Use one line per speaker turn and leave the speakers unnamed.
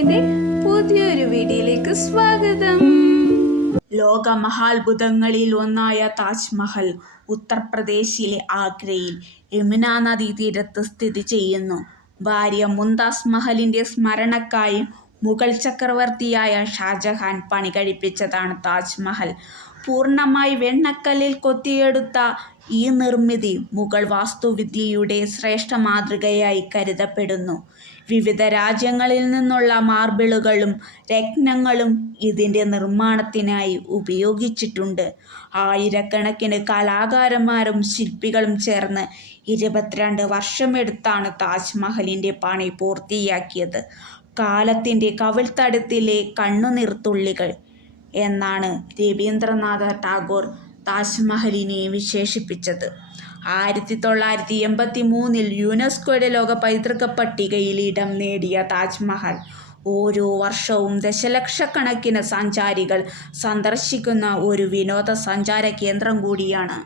ബ്ലോഗിന്റെ പുതിയൊരു വീഡിയോയിലേക്ക് സ്വാഗതം. ലോക മഹാത്ഭുതങ്ങളിൽ ഒന്നായ താജ്മഹൽ ഉത്തർപ്രദേശിലെ ആഗ്രയിൽ യമുന നദീ തീരത്ത് സ്ഥിതി ചെയ്യുന്നു. ഭാര്യ മുന്താസ് മഹലിന്റെ സ്മരണക്കായും മുഗൾ ചക്രവർത്തിയായ ഷാജഹാൻ പണി കഴിപ്പിച്ചതാണ് താജ്മഹൽ. പൂർണമായി വെണ്ണക്കല്ലിൽ കൊത്തിയെടുത്ത ഈ നിർമ്മിതി മുഗൾ വാസ്തുവിദ്യയുടെ ശ്രേഷ്ഠ മാതൃകയായി കരുതപ്പെടുന്നു. വിവിധ രാജ്യങ്ങളിൽ നിന്നുള്ള മാർബിളുകളും രത്നങ്ങളും ഇതിന്റെ നിർമ്മാണത്തിനായി ഉപയോഗിച്ചിട്ടുണ്ട്. ആയിരക്കണക്കിന് കലാകാരന്മാരും ശില്പികളും ചേർന്ന് ഇരുപത്തിരണ്ട് വർഷമെടുത്താണ് താജ്മഹലിന്റെ പണി പൂർത്തിയാക്കിയത്. "കാലത്തിന്റെ കവിൾത്തടത്തിലെ കണ്ണുനീർത്തുള്ളികൾ' എന്നാണ് രവീന്ദ്രനാഥ ടാഗോർ താജ്മഹലിനെ വിശേഷിപ്പിച്ചത്. ആയിരത്തി തൊള്ളായിരത്തി എൺപത്തി മൂന്നിൽ യുനെസ്കോയുടെ ലോക പൈതൃക പട്ടികയിൽ ഇടം നേടിയ താജ്മഹൽ ഓരോ വർഷവും ദശലക്ഷക്കണക്കിന് സഞ്ചാരികൾ സന്ദർശിക്കുന്ന ഒരു വിനോദസഞ്ചാര കേന്ദ്രം കൂടിയാണ്.